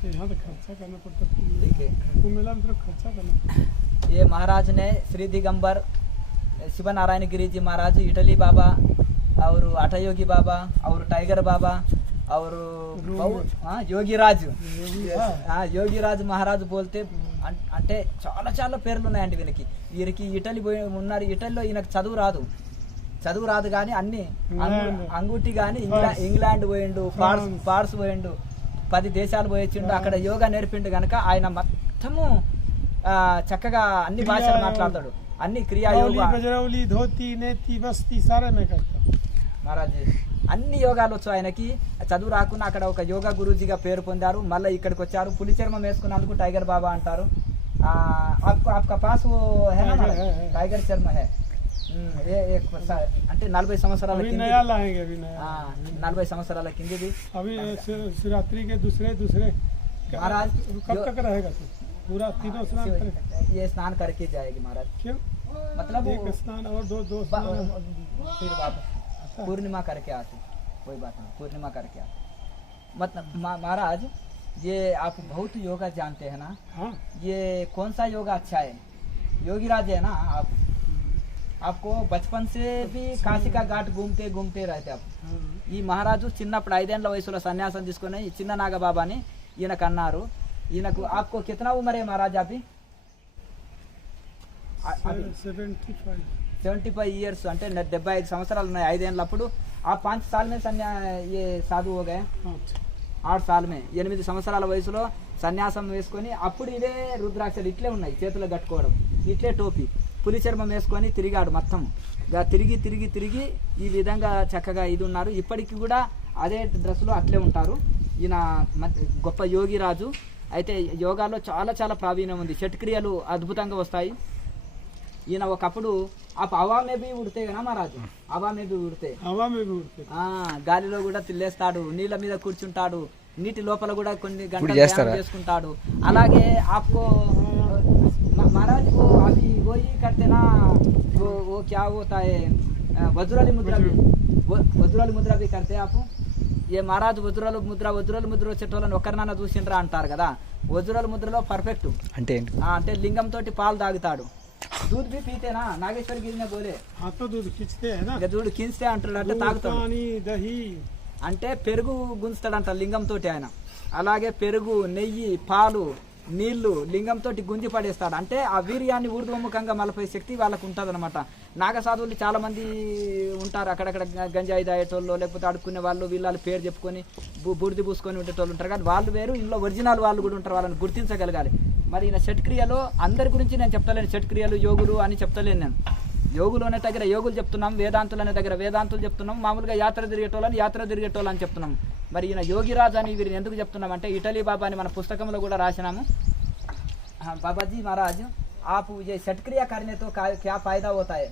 यहाँ तो खर्चा करना पड़ता है, ठीक है। कुंभ मेला में तरफ खर्चा करना पड़ता है। ये महाराज ने श्री दिगंबर शिव नारायण गिरी जी महाराज, इटली बाबा और हठयोगी बाबा और टाइगर बाबा और యోగిరాజ్ యోగిరాజ్ మహారాజ్ బోల్తే అంటే చాలా చాలా పేర్లు ఉన్నాయండి వీరికి ఇటలీ పోయి ఉన్నారు. ఇటలీలో ఈయనకు చదువు రాదు కానీ అన్ని అంగుటి కానీ ఇంగ్లాండ్ పోయిండు, పార్స్ పోయిండు, 10 దేశాలు పోయొచ్చిండు. అక్కడ యోగా నేర్పిండు కనుక ఆయన మొత్తము చక్కగా అన్ని భాషలు మాట్లాడతాడు. అన్ని క్రియాయోగా మహారాజ్ అన్ని యోగాలు వచ్చు ఆయనకి. చదువు రాకుండా అక్కడ ఒక యోగా గురూజీగా పేరు పొందారు. మళ్ళీ ఇక్కడికి వచ్చారు. పులి చర్మం వేసుకున్నందుకు టైగర్ బాబా అంటారు. आपका पास वो है ना टाइगर चर्म है, అంటే 40 సంవత్సరాల కింద 40 సంవత్సరాల కిందది. अभी शिवरात्रि के दूसरे महाराज कब तक रहेगा तो पूरा तीनों स्नान ये स्नान करके जाएगी महाराज. क्यों मतलब एक स्नान और दो फिर वापस पूर्णिमा करके आते, कोई बात नहीं, पूर्णिमा करके आते. मतलब महाराज ये आप बहुत योगा जानते हैं ना. हाँ, ये कौन सा योगा अच्छा है? योगीराज है ना आपको बचपन से भी काशी का घाट घूमते रहते आप. ఈ మహారాజు చిన్నప్పుడు 5 ఏళ్ల వయసులో సన్యాసం తీసుకుని చిన్న నాగబాబాని ఈయనకు అన్నారు. ఈయనకు आपको कितना उम्र है महाराज? अभी 75 इयर्स అంటే 75 సంవత్సరాలు ఉన్నాయి. 5 ఏళ్ళప్పుడు ఆ 5 साल में ये साधु हो गए. 8 साल में 8 సంవత్సరాల వయసులో సన్యాసం వేసుకొని అప్పుడు ఇవే రుద్రాక్షలు ఇట్లే ఉన్నాయి, చేతులు కట్టుకోవడం, ఇట్లే టోపీ, పులి చర్మం వేసుకొని తిరిగాడు. మొత్తం తిరిగి ఈ విధంగా చక్కగా ఇది ఉన్నారు. ఇప్పటికి కూడా అదే డ్రెస్సులో అట్లే ఉంటారు. ఈయన గొప్ప యోగిరాజు. అయితే యోగాలో చాలా చాలా ప్రావీణ్యం ఉంది. షట్క్రియలు అద్భుతంగా వస్తాయి. ఈయన ఒకప్పుడు हवा में भी उड़ते ना महाराज, हवा में भी उड़ते గాలిలో కూడా తిల్లేస్తాడు, నీళ్ళ మీద కూర్చుంటాడు, నీటి లోపల కూడా కొన్ని గంటలు చేసుకుంటాడు. అలాగే आपको महाराज को अभी वो ही करते ना, वो क्या होता है वज्राली मुद्रा भी करते आप. ये महाराज వజ్రాలు ముద్ర వచ్చేటోళ్ళని ఒక్కరినన్నా చూసిండ్రా అంటారు కదా. వజ్రాల ముద్రలో పర్ఫెక్ట్ అంటే లింగం తోటి పాలు తాగుతాడు. दूध भी पीते ना, नागेश्वर गिरी ने बोले. हाँ तो दूध खींचते है ना, दूध खींचते అంటాడు. అంటే తాగుతాడు, దహి అంటే పెరుగు గుంజుతాడంట లింగం తోటి ఆయన. అలాగే పెరుగు, నెయ్యి, పాలు, నీళ్లు లింగం తోటి గుంజి పడేస్తాడు. అంటే ఆ వీర్యాన్ని ఊర్ధ్వముఖంగా మలపే శక్తి వాళ్ళకు ఉంటుంది అనమాట. నాగసాధువులు చాలా మంది ఉంటారు అక్కడక్కడ, గంజాయి దాయేటోళ్ళు లేకపోతే అడుక్కునే వాళ్ళు, వీళ్ళ పేరు చెప్పుకొని బూడిది పూసుకొని ఉండేటోళ్ళు ఉంటారు. కానీ వాళ్ళు వేరు, ఇంట్లో ఒరిజినల్ వాళ్ళు కూడా ఉంటారు. వాళ్ళని గుర్తించగలగాలి. మరి ఈయన షట్క్రియలో అందరి గురించి నేను చెప్తలేను. షట్క్రియలు యోగులు అని చెప్తలేను నేను. యోగులు అనే దగ్గర యోగులు చెప్తున్నాం, వేదాంతులు అనే దగ్గర వేదాంతులు చెప్తున్నాం, మామూలుగా యాత్ర తిరిగేటోళ్ళు అని చెప్తున్నాం. మరి ఈయన యోగిరాజ్ అని వీరిని ఎందుకు చెప్తున్నాం అంటే, ఇటలీ బాబా అని మన పుస్తకంలో కూడా రాసినాము. బాబాజీ महाराज आप ये షట్క్రియ करने तो क्या फायदा होता है?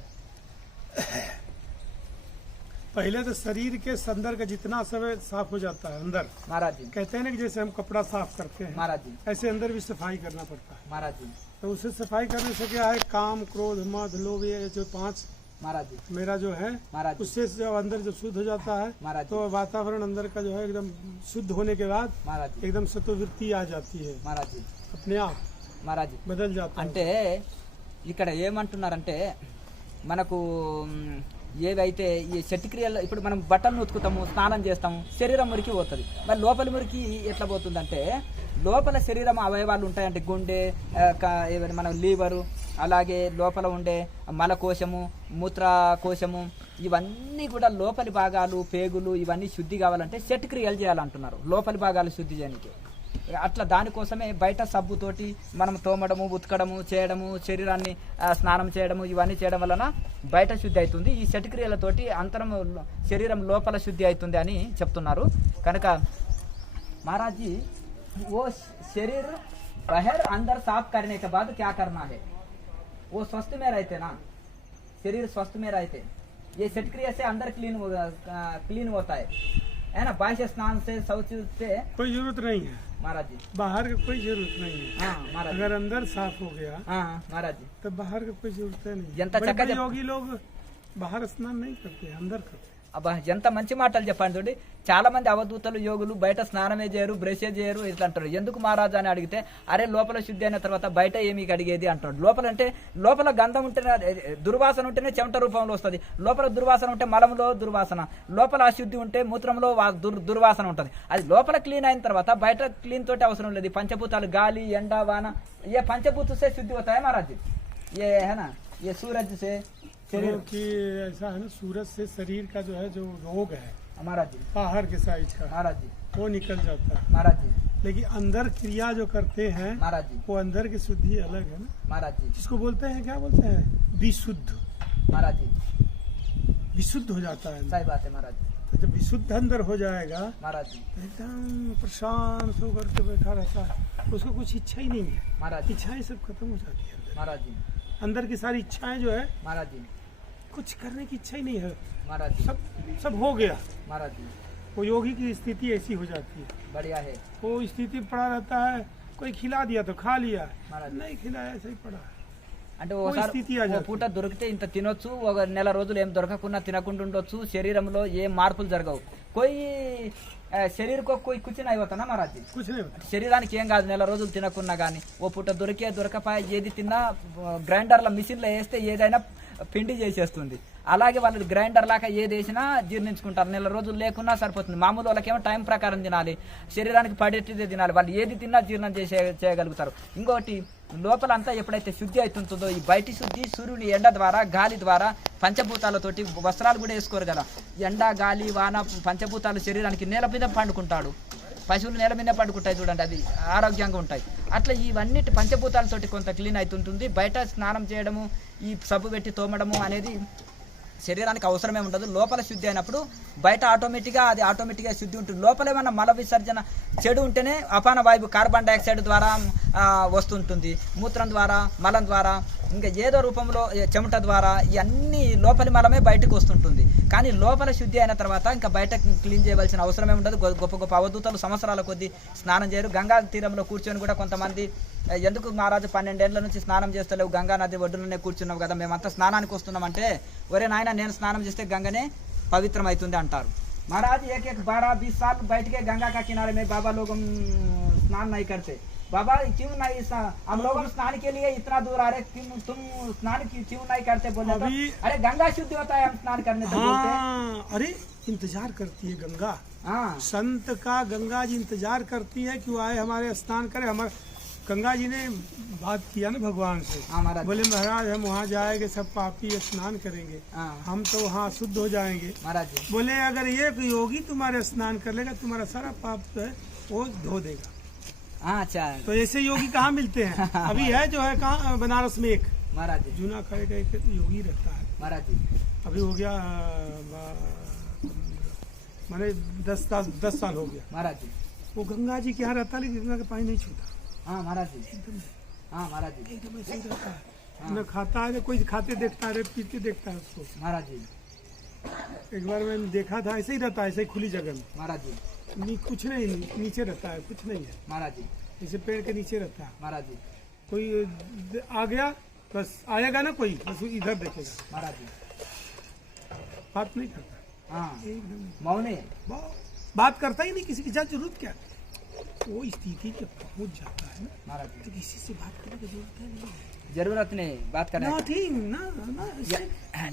पहले तो शरीर के अंदर का जितना सब साफ हो जाता है अंदर. महाराज जी कहते हैं ना कि जैसे हम कपड़ा साफ करते हैं, महाराज जी ऐसे अंदर भी सफाई करना पड़ता है. महाराज जी तो उससे सफाई करने से क्या है, काम, क्रोध, मद, लोभ, ये जो 5 महाराज जी मेरा जो है, महाराज उससे जब अंदर जब शुद्ध हो जाता है, महाराज तो वातावरण अंदर का जो है एकदम शुद्ध होने के बाद महाराज एकदम सत्ववृत्ति आ जाती है. महाराज जी अपने आप महाराज बदल जाता है. అంటే ఇక్కడ ఏమంటున్నారంటే, మనకు ఏవైతే ఈ షట్క్రియలు, ఇప్పుడు మనం బట్టలు ఉతుకుతాము, స్నానం చేస్తాము, శరీరం మురికి పోతుంది. మరి లోపలి మురికి ఎట్లా పోతుందంటే, లోపల శరీరం అవయవాలు ఉంటాయంటే గుండె, మన లీవరు, అలాగే లోపల ఉండే మలకోశము, మూత్రకోశము, ఇవన్నీ కూడా లోపలి భాగాలు, పేగులు ఇవన్నీ శుద్ధి కావాలంటే షట్క్రియలు చేయాలంటున్నారు. లోపలి భాగాలు శుద్ధి చేయడానికి అట్లా దానికోసమే బయట సబ్బుతోటి మనం తోమడము, ఉతకడము, చేయడము, శరీరాన్ని స్నానం చేయడము, ఇవన్నీ చేయడం వలన బయట శుద్ధి అవుతుంది. ఈ షట్క్రియలతోటి అంతరం శరీరం లోపల శుద్ధి అవుతుంది అని చెప్తున్నారు. కనుక महाराज जी वो शरीर बाहर अंदर साफ करने के बाद क्या करना है? वो स्वस्थ में रहते ना, शरीर स्वस्थ में रहते. ये షట్క్రియ से अंदर क्लीन होता है ना. बाह्य स्नान से, शौच से कोई जरूरत नहीं है महाराज जी. बाहर की कोई जरूरत नहीं है. हाँ महाराज, अगर अंदर साफ हो गया महाराज जी तो बाहर की कोई जरूरत नहीं. जनता बड़े योगी लोग बाहर स्नान नहीं करते, अंदर करते. అబ్బా ఎంత మంచి మాటలు చెప్పండి చూడండి. చాలా మంది అవధూతలు యోగులు బయట స్నానమే చేయరు, బ్రషే చేయరు ఇట్లా అంటారు. ఎందుకు మహారాజా అని అడిగితే అరే లోపల శుద్ధి అయిన తర్వాత బయట ఏమీ అడిగేది అంటాడు. లోపల అంటే లోపల గంధం ఉంటేనే దుర్వాసన ఉంటేనే చెమట రూపంలో వస్తుంది. లోపల దుర్వాసన ఉంటే మలంలో దుర్వాసన, లోపల అశుద్ధి ఉంటే మూత్రంలో దుర్వాసన ఉంటుంది. అది లోపల క్లీన్ అయిన తర్వాత బయట క్లీన్ తోటి అవసరం లేదు. పంచభూతాలు గాలి ఎండ వాన ये पंचभूत से शुद्ध होता है महाराज जी. ये है ना, ये सूरज से शरीर की ऐसा है ना, सूरज से शरीर का जो है जो रोग है महाराज जी बाहर के साइज का महाराज जी वो निकल जाता है महाराज जी. लेकिन अंदर क्रिया जो करते हैं महाराज जी वो अंदर की शुद्धि अलग है ना महाराज जी. जिसको बोलते हैं क्या बोलते हैं विशुद्ध महाराज जी विशुद्ध हो जाता है. सही बात है महाराज जी. तो जब विशुद्ध अंदर हो जाएगा महाराज जी तो एकदम प्रशांत होकर के बैठा रहता है. उसको कुछ इच्छा ही नहीं है. महाराज जी इच्छाएं सब खत्म हो जाती है. महाराज जी अंदर की सारी इच्छाएं जो है महाराज जी कुछ करने की इच्छा ही नहीं है. महाराज जी सब हो गया. महाराज जी वो योगी की स्थिति ऐसी हो जाती है. बढ़िया है वो स्थिति में पड़ा रहता है. कोई खिला दिया तो खा लिया, महाराज. नहीं खिलाया ऐसे ही पड़ा है. అంటే ఓసారి స్థితి ఆ ఓ పూట దొరికితే ఇంత తినొచ్చు, ఒక నెల రోజులు ఏం దొరకకుండా తినకుండా ఉండొచ్చు, శరీరంలో ఏ మార్పులు జరగవు. कोई శరీర్ को कोई कुछ नहीं होता ना महाराज जी. कुछ नहीं होता. శరీరానికి ఏం కాదు నెల రోజులు తినకున్నా కానీ. ఓ పూట దొరకపాయ ఏది తిన్నా గ్రైండర్ల మిషన్లో వేస్తే ఏదైనా పిండి చేసేస్తుంది. అలాగే వాళ్ళు గ్రైండర్ లాగా ఏది వేసినా జీర్ణించుకుంటారు. నెల రోజులు లేకున్నా సరిపోతుంది. మామూలు వాళ్ళకేమో టైం ప్రకారం తినాలి, శరీరానికి పడేటిదే తినాలి. వాళ్ళు ఏది తిన్నా జీర్ణం చేయగలుగుతారు. ఇంకోటి లోపల అంతా ఎప్పుడైతే శుద్ధి అవుతుంటుందో ఈ బయటి శుద్ధి సూర్యుని ఎండ ద్వారా గాలి ద్వారా పంచభూతాలతోటి వస్త్రాలు కూడా వేసుకోరు కదా. ఎండ గాలి వాన పంచభూతాలు శరీరానికి నేల మీద పండుకుంటాడు. పశువులు నేల మీద పండుకుంటాయి చూడండి, అది ఆరోగ్యంగా ఉంటాయి. అట్లా ఇవన్నిటి పంచభూతాలతోటి కొంత క్లీన్ అవుతుంటుంది. బయట స్నానం చేయడము ఈ సబ్బు పెట్టి తోమడము అనేది శరీరానికి అవసరమే ఉండదు. లోపల శుద్ధి అయినప్పుడు బయట ఆటోమేటిక్గా శుద్ధి ఉంటుంది. లోపల ఏమన్నా మల విసర్జన చెడు ఉంటేనే అపాన వాయువు కార్బన్ డైఆక్సైడ్ ద్వారా వస్తుంటుంది. మూత్రం ద్వారా, మలం ద్వారా, ఇంకా ఏదో రూపంలో చెమట ద్వారా ఇవన్నీ లోపలి మలమే బయటకు వస్తుంటుంది. కానీ లోపల శుద్ధి అయిన తర్వాత ఇంకా బయట క్లీన్ చేయవలసిన అవసరమే ఉండదు. గొప్ప గొప్ప అవధూతలు సంవత్సరాల కొద్దీ స్నానం చేయరు. గంగా తీరంలో కూర్చొని కూడా కొంతమంది ఎందుకు మహారాజు 12 ఏళ్ల నుంచి స్నానం చేస్తలేవు, గంగా నది ఒడ్డులోనే కూర్చున్నావు కదా, మేమంతా స్నానానికి వస్తున్నామంటే ఒరే నాయన నేను స్నానం చేస్తే గంగనే పవిత్రం అవుతుంది అంటారు. महाराज 12-20 साल बैठ के गंगा का किनारे में बाबा लोग स्नान नहीं करते. बाबा क्यों नहीं, हम लोग स्नान के लिए इतना दूर आ रहे, तुम स्नान क्यों नहीं करते बोले तो अरे गंगा शुद्ध होता है हम स्नान करने तो बोलते हैं. अरे इंतजार करती है गंगा. हाँ संत का गंगा जी इंतजार करती है कि वो आए हमारे स्नान करे. हमारे गंगा जी ने बात किया ना भगवान से. बोले महाराज हम वहाँ जाएंगे सब पापी स्नान करेंगे, हम तो वहाँ शुद्ध हो जाएंगे. महाराज बोले अगर एक योगी तुम्हारे स्नान कर लेगा तुम्हारा सारा पाप जो है वो धो देगा. अच्छा तो ऐसे योगी कहाँ मिलते हैं. अभी है जो है कहाँ बनारस में एक महाराज जूना खड़े का एक योगी रहता है. महाराज अभी हो गया मैंने 10 साल हो गया. महाराज वो गंगा जी के यहाँ रहता लेकिन गंगा का पानी नहीं छूता. हाँ महाराज हाँ महाराज एकदम ऐसे ही रहता है. न खाता है, कोई खाते देखता है, पीते देखता है उसको. महाराज एक बार मैंने देखा था ऐसे ही रहता है, ऐसे ही खुली जगह में. महाराज कुछ नहीं नीचे रहता है, कुछ नहीं है. महाराज जैसे पेड़ के नीचे रहता है. महाराज कोई आ गया बस आएगा ना कोई बस इधर देखेगा. महाराज बात नहीं करता. हाँ एकदम मौने बात करता ही नहीं. किसी की जरूरत क्या. वो स्थिति जब पहुंच जाता है ना महाराज तो किसी से बात करने की जरूरत नहीं. జరూరత్ నే బాత్ కరే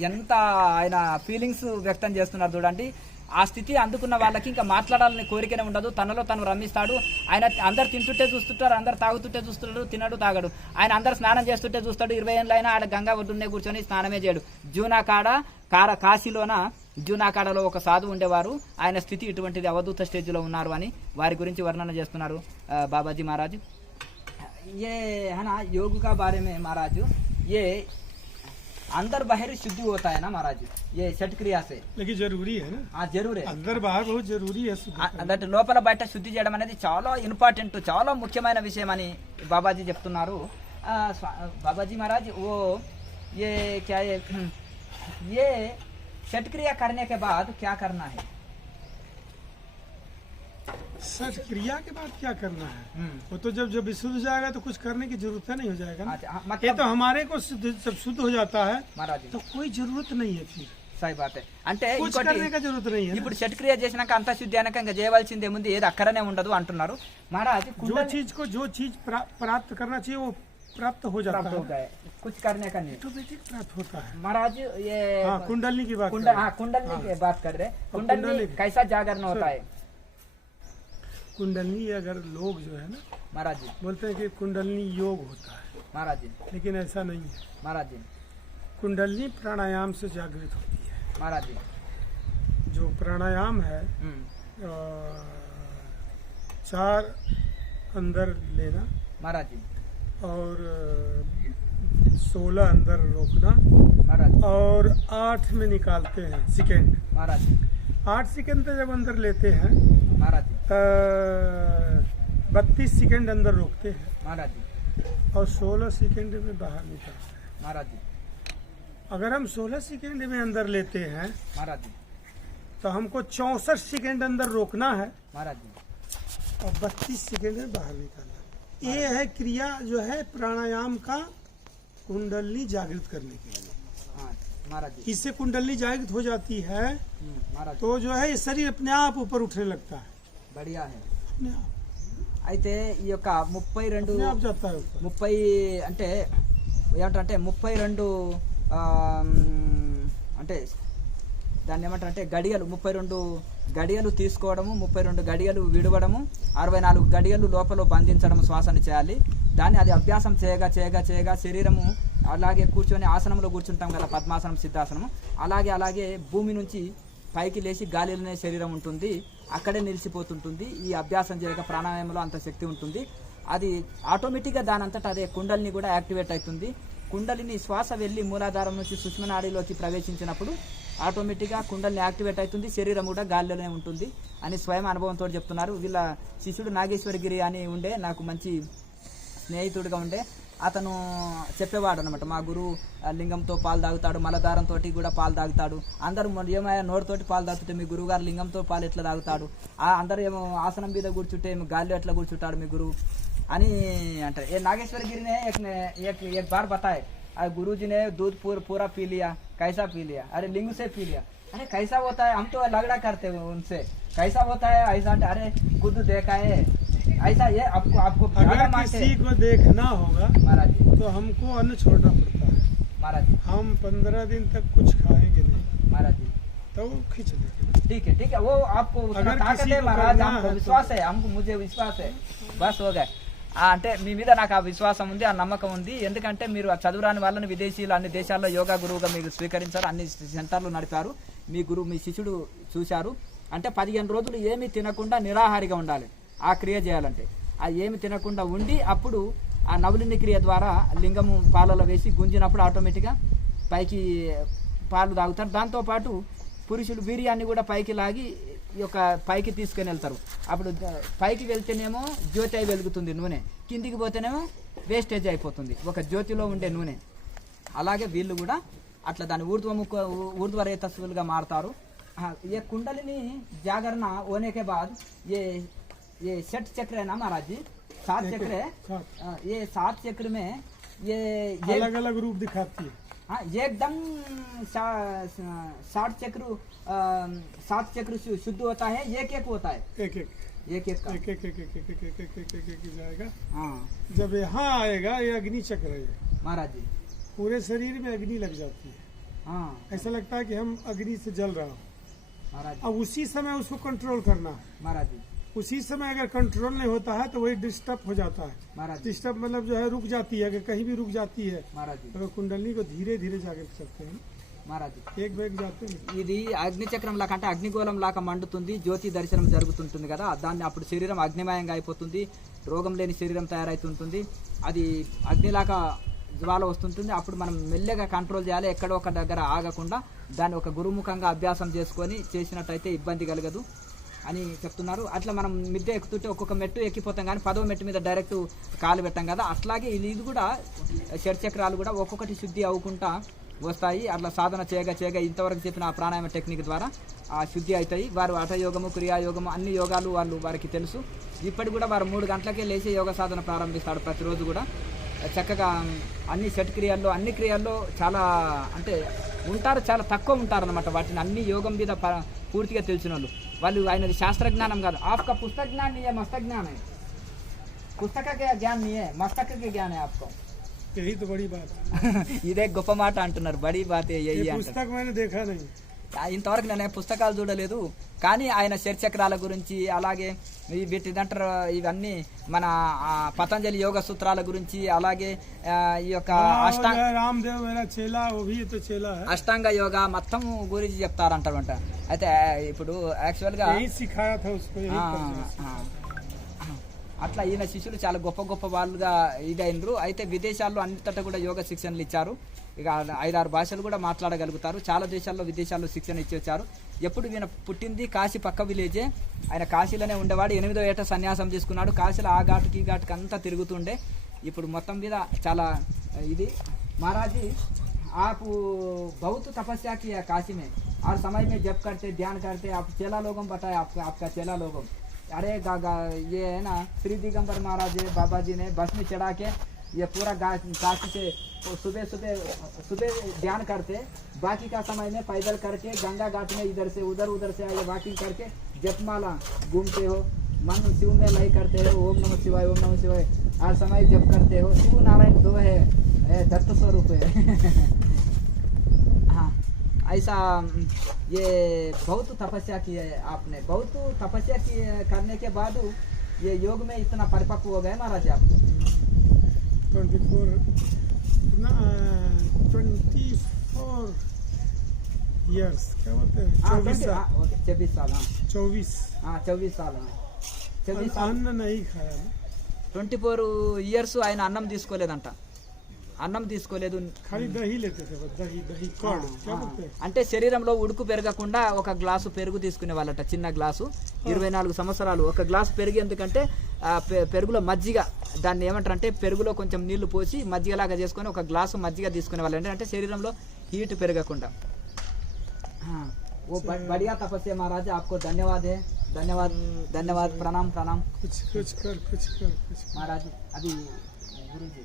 ఎంత ఆయన ఫీలింగ్స్ వ్యక్తం చేస్తున్నారు చూడండి. ఆ స్థితి అందుకున్న వాళ్ళకి ఇంకా మాట్లాడాలని కోరికనే ఉండదు. తనలో తను రమిస్తాడు. ఆయన అందరు తింటుంటే చూస్తుంటారు, అందరు తాగుతుంటే చూస్తుంటాడు, తినడు తాగడు. ఆయన అందరు స్నానం చేస్తుంటే చూస్తాడు. 20 ఏళ్ళు అయినా ఆడ గంగా ఒడ్డునే కూర్చొని స్నానమే చేయడు. కాశీలోన జూనాకాడలో ఒక సాధు ఉండేవారు. ఆయన స్థితి ఇటువంటిది అవధూత స్టేజ్లో ఉన్నారు అని వారి గురించి వర్ణన చేస్తున్నారు బాబాజీ మహారాజు. ये है ना योग का बारे में महाराज, ये अंदर बाहर शुद्धि होता है ना महाराज, ये छठ क्रिया से. लेकिन जरूरी है ना. हाँ जरूर है. अंदर बाहर बहुत जरूरी है. అంటే లోపల బయట శుద్ధి చేయడం అనేది చాలా ఇంపార్టెంట్, చాలా ముఖ్యమైన విషయం అని బాబాజీ చెప్తున్నారు. బాబాజీ మహారాజ్ वो ये क्या ये छठ क्रिया करने के बाद क्या करना है. छठ क्रिया के बाद क्या करना है. वो तो जब विशुद्ध हो जाएगा तो कुछ करने की जरूरत नहीं हो जाएगा ना. ये तो हमारे को जब शुद्ध हो जाता है महाराज तो कोई जरूरत नहीं है फिर. సై బాతే అంటే कुछ ఇంకోటి करने का जरूरत नहीं है ఇప్పుడు షట్ క్రియ చేసినాక అంత శుద్ధి అయినాక ఇంకా చేయవలసింది ఏముంది ఏది అక్కడనే ఉండదు అంటున్నారు మహారాజ్ जो चीज को जो चीज प्राप्त करना चाहिए वो प्राप्त हो जाता प्राप्त हो है गए कुछ करने का नहीं ऑटोमेटिक प्राप्त होता है महाराज ये हाँ कुंडली की बात कर रहे हैं। कुंडलनी की बात कर रहे हाँ, कुंडलनी कुंडली। कैसा जागरण होता है कुंडली अगर लोग जो है ना महाराज जी बोलते हैं कि कुंडली योग होता है महाराज जी लेकिन ऐसा नहीं है महाराज जी कुंडली प्राणायाम से जागृत होती है महाराज जी जो प्राणायाम है अ, 4 अंदर लेना महाराज जी और 16 अंदर रोकना महाराज जी और 8 में निकालते हैं सेकेंड महाराज जी 8 सेकेंड तक जब अंदर लेते हैं महाराज जी 32 सेकेंड अंदर रोकते हैं महाराज जी और 16 सेकेंड में बाहर निकालते हैं। महाराज जी अगर हम 16 सेकेंड में अंदर लेते हैं महाराज जी तो हमको 64 सेकेंड अंदर रोकना है महाराज जी और 32 सेकेंड में बाहर निकालना है। ये है क्रिया जो है प्राणायाम का कुंडली जागृत करने के लिए। हाँ महाराज जी इससे कुंडली जागृत हो जाती है महाराज तो जो है ये शरीर अपने आप ऊपर उठने लगता है बढ़िया है अपने आप అయితే ఈ యొక్క 32 अपने आप जाता है ऊपर 30 అంటే ఏమంటారంటే 32 అంటే దాన్ని ఏమంటారంటే గడియలు 32 గడియలు తీసుకోవడము 32 గడియలు విడవడము 64 గడియలు లోపల బంధించడం శ్వాసను చేయాలి దాన్ని అది అభ్యాసం చేయగా చేయగా చేయగా శరీరము అలాగే కూర్చొని ఆసనంలో కూర్చుంటాం కదా పద్మాసనం సిద్ధాసనం అలాగే భూమి నుంచి పైకి లేచి గాలిలోనే శరీరం ఉంటుంది అక్కడే నిలిచిపోతుంటుంది ఈ అభ్యాసం చేయక ప్రాణాయామంలో అంత శక్తి ఉంటుంది అది ఆటోమేటిక్గా దానంతటా అదే కుండలిని కూడా యాక్టివేట్ అవుతుంది కుండలిని శ్వాస వెళ్ళి మూలాధారం నుంచి సుష్మనాడిలోకి ప్రవేశించినప్పుడు ఆటోమేటిక్గా కుండలిని యాక్టివేట్ అవుతుంది శరీరం కూడా గాలిలోనే ఉంటుంది అని స్వయం అనుభవంతో చెప్తున్నారు వీళ్ళ శిష్యుడు నాగేశ్వరగిరి అని ఉండే నాకు మంచి స్నేహితుడిగా ఉండే అతను చెప్పేవాడు అనమాట మా గురువు లింగంతో పాలు తాగుతాడు మలదారంతో కూడా పాలు తాగుతాడు అందరూ ఏమైనా నోటితోటి పాలు తాగుతుంటే మీ గురువు గారు లింగంతో పాలు ఎట్లా తాగుతాడు అందరూ ఏమో ఆసనం మీద కూర్చుంటే ఏమో గాలిలో ఎట్లా కూర్చుంటాడు మీ గురువు అని అంటారు ఏ నాగేశ్వర गिरी ने एक बार बताए गुरु जी ने दूध पूरा पी लिया कैसा पी लिया अरे लिंग से पी लिया अरे कैसा होता है हम तो लगड़ा करते हैं उनसे कैसा होता है ऐसा अरे खुद देखा है ऐसा ये आपको अगर किसी को देखना होगा महाराज जी तो हमको अन्न छोड़ना पड़ता है महाराज जी हम 15 दिन तक कुछ खाएंगे नहीं महाराज जी तो वो खींच देंगे ठीक है वो आपको उतना अगर ताकत किसी है को महाराज करना हमको है तो- विश्वास है हमको मुझे विश्वास है बस हो गए అంటే మీ మీద నాకు ఆ విశ్వాసం ఉంది ఆ నమ్మకం ఉంది ఎందుకంటే మీరు ఆ చదువురాని వాళ్ళని విదేశీయులు అన్ని దేశాల్లో యోగా గురువుగా మీరు స్వీకరించారు అన్ని సెంటర్లు నడిపారు మీ శిష్యుడు చూశారు అంటే 15 రోజులు ఏమీ తినకుండా నిరాహారిగా ఉండాలి ఆ క్రియ చేయాలంటే ఆ ఏమి తినకుండా ఉండి అప్పుడు ఆ నవలిని క్రియ ద్వారా లింగము పాలలో వేసి గుంజినప్పుడు ఆటోమేటిక్గా పైకి పాలు తాగుతారు దాంతోపాటు పురుషులు వీర్యాన్ని కూడా పైకి లాగి ఈ యొక్క పైకి తీసుకొని వెళ్తారు అప్పుడు పైకి వెళ్తేనేమో జ్యోతి అయి వెలుగుతుంది నూనె కిందికి పోతేనేమో వేస్టేజ్ అయిపోతుంది ఒక జ్యోతిలో ఉండే నూనె అలాగే వీళ్ళు కూడా అట్లా దాన్ని ఊర్ధ్వరేతస్సులుగా మారుతారు ये कुंडलिनी जागरण होने के बाद ये 6 चक्र है ना महाराज जी 7 चक्र है ये 7 चक्र में ये अलग अलग रूप दिखाती है हाँ एकदम 7 चक्र 7 चक्र शुद्ध होता है एक होता है एक जाएगा हाँ जब यहाँ आएगा ये अग्नि चक्र है महाराज जी पूरे शरीर में अग्नि लग जाती है हाँ ऐसा लगता है कि हम अग्नि से जल रहा हूँ महाराज अब उसी समय उसको कंट्रोल करना है महाराज जी उसी समय अगर कंट्रोल नहीं होता है तो वही डिस्टर्ब हो जाता है महाराज जी डिस्टर्ब मतलब जो है रुक जाती है अगर कहीं भी रुक जाती है महाराज जी तो कुंडली को धीरे धीरे जागृत करते हैं महाराज जी एक बैग जाते हैं ఇది అగ్నిచక్రం లాగా అంటే అగ్నిగోళం లాగా మండుతుంది జ్యోతి దర్శనం జరుగుతుంటుంది కదా దాన్ని అప్పుడు శరీరం అగ్నిమయంగా అయిపోతుంది రోగం లేని శరీరం తయారైతుంటుంది అది అగ్నిలాగా జ్వాల వస్తుంటుంది అప్పుడు మనం మెల్లగా కంట్రోల్ చేయాలి ఎక్కడో ఒక దగ్గర ఆగకుండా దాన్ని ఒక గురుముఖంగా అభ్యాసం చేసుకొని చేసినట్టయితే ఇబ్బంది కలగదు అని చెప్తున్నారు అట్లా మనం మిద్దె ఎక్కుతుంటే ఒక్కొక్క మెట్టు ఎక్కిపోతాం కానీ 10వ మెట్టు మీద డైరెక్ట్ కాలు పెట్టాం కదా అట్లాగే ఇది కూడా షట్చక్రాలు కూడా ఒక్కొక్కటి శుద్ధి అవ్వకుండా వస్తాయి అట్లా సాధన చేయగా ఇంతవరకు చెప్పిన ఆ ప్రాణాయామ టెక్నిక్ ద్వారా ఆ శుద్ధి అవుతాయి వారు హఠయోగము క్రియాయోగము అన్ని యోగాలు వారికి తెలుసు ఇప్పటికి కూడా వారు 3 గంటలకే లేచి యోగ సాధన ప్రారంభిస్తాడు ప్రతిరోజు కూడా చక్కగా అన్ని షట్ క్రియల్లో అన్ని క్రియల్లో చాలా అంటే ఉంటారు, చాలా తక్కువ ఉంటారు అనమాట. వాటిని అన్ని యోగం మీద పూర్తిగా తెలిసిన వాళ్ళు ఆయనది శాస్త్రజ్ఞానం కాదు. ఆప్కా పుస్తక జ్ఞానం नहीं है, मस्तक ज्ञान है. पुस्तक का ज्ञान नहीं है, मस्तक का ज्ञान है आपको. यही तो बड़ी बात. ఇదే గొప్ప మాట అంటున్నారు. బడి బాత్ ये पुस्तक मैंने देखा नहीं. ఇంతవరకు నేను పుస్తకాలు చూడలేదు, కానీ ఆయన చక్రాల గురించి, అలాగే వీటిదంటారు ఇవన్నీ మన పతంజలి యోగ సూత్రాల గురించి, అలాగే ఈ యొక్క అష్టాంగ యోగ మొత్తం గురించి చెప్తారంటారంట. అయితే ఇప్పుడు యాక్చువల్గా అట్లా ఈయన శిష్యులు చాలా గొప్ప గొప్ప వాళ్ళుగా ఇదైనరు. అయితే విదేశాల్లో అంతటా కూడా యోగ శిక్షణలు ఇచ్చారు. ఇక 5-6 భాషలు కూడా మాట్లాడగలుగుతారు. చాలా దేశాల్లో విదేశాల్లో శిక్షణ ఇచ్చి వచ్చారు. ఎప్పుడు ఈయన పుట్టింది కాశీ పక్క విలేజే. ఆయన కాశీలోనే ఉండేవాడు. 8వ ఏట సన్యాసం తీసుకున్నాడు. కాశీలో ఆ ఘాటుకి ఈ ఘాటుకి అంతా తిరుగుతుండే. ఇప్పుడు మొత్తం మీద చాలా ఇది महाराज जी आप बहुत तपस्या किया काशी में और समय में जप करते ध्यान करते आप चेला लोगों बताए आपका चेला लोगों अरे ये है ना श्री दिगंबर महाराज बाबा जी ने बस में चढ़ा के ये पूरा काशी से सुबह ध्यान करते बाकी का समय में पैदल करके गंगा घाट में इधर से उधर से आए वॉकिंग करके जपमाला घूमते हो मन शिव में लय करते हो ओम नमः शिवाय हर समय जप करते हो शिव नारायण 2 है दत्त स्वरूप है हाँ ऐसा ये बहुत तपस्या की है आपने बहुत तपस्या की करने के बाद ये योग में इतना परिपक्व हो गए महाराज आप 24 years क्या बोलते हैं 24 साल 24 साल अन्न नहीं खाया 24 years ఆయన అన్నం తీసుకోలేదంట అన్నం తీసుకోలేదు అంటే శరీరంలో ఉడుకు పెరగకుండా ఒక గ్లాసు పెరుగు తీసుకునే వాళ్ళట చిన్న గ్లాసు 24 సంవత్సరాలు ఒక గ్లాసు పెరుగు ఎందుకంటే పెరుగులో మజ్జిగ దాన్ని ఏమంటారు అంటే పెరుగులో కొంచెం నీళ్లు పోసి మజ్జిగలాగా చేసుకొని ఒక గ్లాసు మజ్జిగ తీసుకునే వాళ్ళు అంటే శరీరంలో హీట్ పెరగకుండా वो बढ़िया तपस्या महाराज आपको धन्यवाद है धन्यवाद प्रणाम कुछ कर महाराज अभी गुरु जी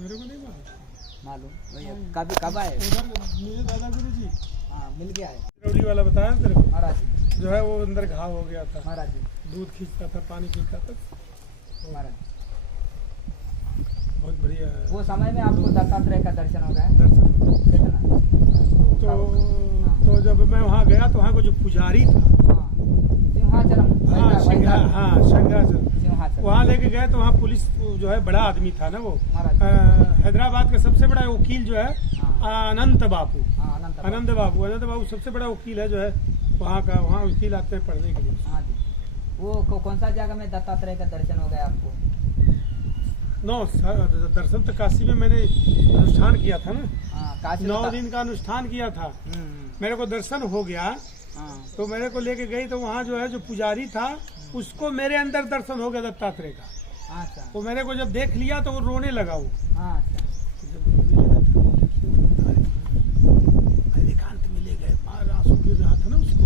मेरे को नहीं मालूम कब आए मेरे दादा गुरु जी हाँ मिल गया है रौली वाला बताया तेरे को महाराज जो है वो अंदर घाव हो गया था महाराज जी दूध खींचता था पानी पीता था महाराज बहुत बढ़िया वो समय में आपको दत्तात्रेय का दर्शन हो गया तो जब मैं वहाँ गया तो वहाँ को जो पुजारी था सिंहाचल वहाँ लेके गए तो वहाँ पुलिस जो है बड़ा आदमी था ना वो हैदराबाद का सबसे बड़ा वकील जो है अनंत बाबू सबसे बड़ा वकील है जो है वहाँ का वहाँ वकील आते हैं पढ़ने के लिए वो कौन सा जगह में दत्तात्रेय का दर्शन हो गया आपको दर्शन तो काशी में मैंने अनुष्ठान किया था ना 9 दिन का अनुष्ठान किया था मेरे को दर्शन हो गया तो मेरे को लेके गई तो वहाँ जो है जो पुजारी था उसको मेरे अंदर दर्शन हो गया दत्तात्रेय का तो मेरे को जब देख लिया तो वो रोने लगा वो एकांत में ले गए आंसू गिर रहा था ना उसको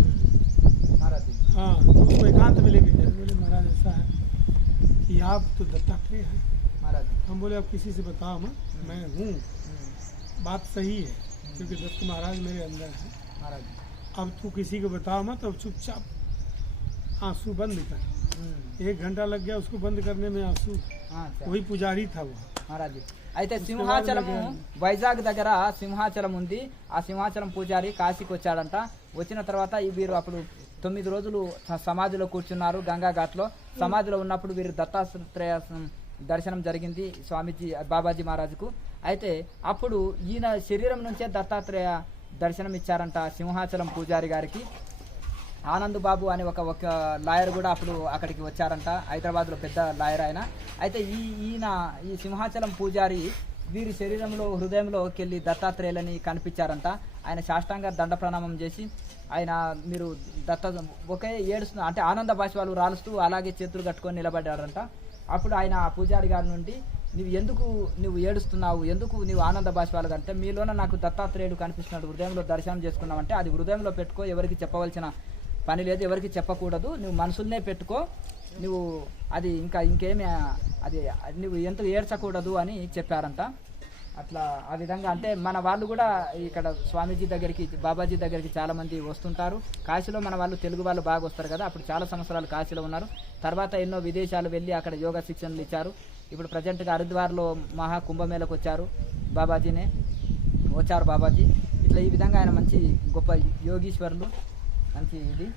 हाँ तो उसको एकांत में लेके गए बोले महाराज ऐसा है कि आप तो दत्तात्रेय है हम बोले आप किसी से बताओ मैं हूँ बात सही है क्योंकि दत्त महाराज मेरे अंदर है अब तू किसी को बताओ मत अब चुपचाप आंसू बंद कर 1 घंटा लग गया उसको बंद करने में आंसू वही पुजारी था वो महाराज అయితే సింహాచలము వైజాగ్ దగ్గర సింహాచలం ఉంది ఆ సింహాచలం పూజారి కాశీకి వచ్చాడంట వచ్చిన తర్వాత వీరు అప్పుడు 9 రోజులు సమాధిలో కూర్చున్నారు గంగా ఘాట్లో సమాధిలో ఉన్నప్పుడు వీరు దత్తాత్రేయ దర్శనం జరిగింది స్వామీజీ బాబాజీ మహారాజుకు అయితే అప్పుడు ఈయన శరీరం నుంచే దత్తాత్రేయ దర్శనం ఇచ్చారంట సింహాచలం పూజారి గారికి ఆనంద్ బాబు అని ఒక లాయర్ కూడా అప్పుడు అక్కడికి వచ్చారంట హైదరాబాద్లో పెద్ద లాయర్ ఆయన అయితే ఈయన ఈ సింహాచలం పూజారి వీరి శరీరంలో హృదయంలోకి వెళ్ళి దత్తాత్రేయులని కనిపించారంట ఆయన సాష్టాంగ దండ ప్రణామం చేసి ఆయన మీరు ఒకే ఏడుస్తూ అంటే ఆనంద భాష వాళ్ళు రాలుస్తూ అలాగే చేతులు కట్టుకొని నిలబడ్డారంట అప్పుడు ఆయన ఆ పూజారి గారి నుండి నువ్వు ఏడుస్తున్నావు ఎందుకు నువ్వు ఆనంద భాష్పాలు అంటే మీలోన నాకు దత్తాత్రేయుడు కనిపిస్తున్నాడు హృదయంలో దర్శనం చేసుకున్నావంటే అది హృదయంలో పెట్టుకో ఎవరికి చెప్పవలసిన పని లేదు ఎవరికి చెప్పకూడదు నువ్వు మనసుల్నే పెట్టుకో నువ్వు అది ఇంకేమి అది నువ్వు ఎంత ఏడ్చకూడదు అని చెప్పారంట అట్లా ఆ విధంగా అంటే మన వాళ్ళు కూడా ఇక్కడ స్వామీజీ దగ్గరికి బాబాజీ దగ్గరికి చాలా మంది వస్తుంటారు. కాశీలో మన వాళ్ళు తెలుగు వాళ్ళు బాగా వస్తారు కదా, అప్పుడు చాలా సంవత్సరాలు కాశీలో ఉన్నారు. తర్వాత ఎన్నో విదేశాలు వెళ్ళి అక్కడ యోగా శిక్షణలు ఇచ్చారు. ఇప్పుడు ప్రజెంట్గా హరిద్వార్లో మహా కుంభమేళకు వచ్చారు బాబాజీ. ఇట్లా ఈ విధంగా ఆయన మంచి గొప్ప యోగీశ్వరులు, మంచి ఇది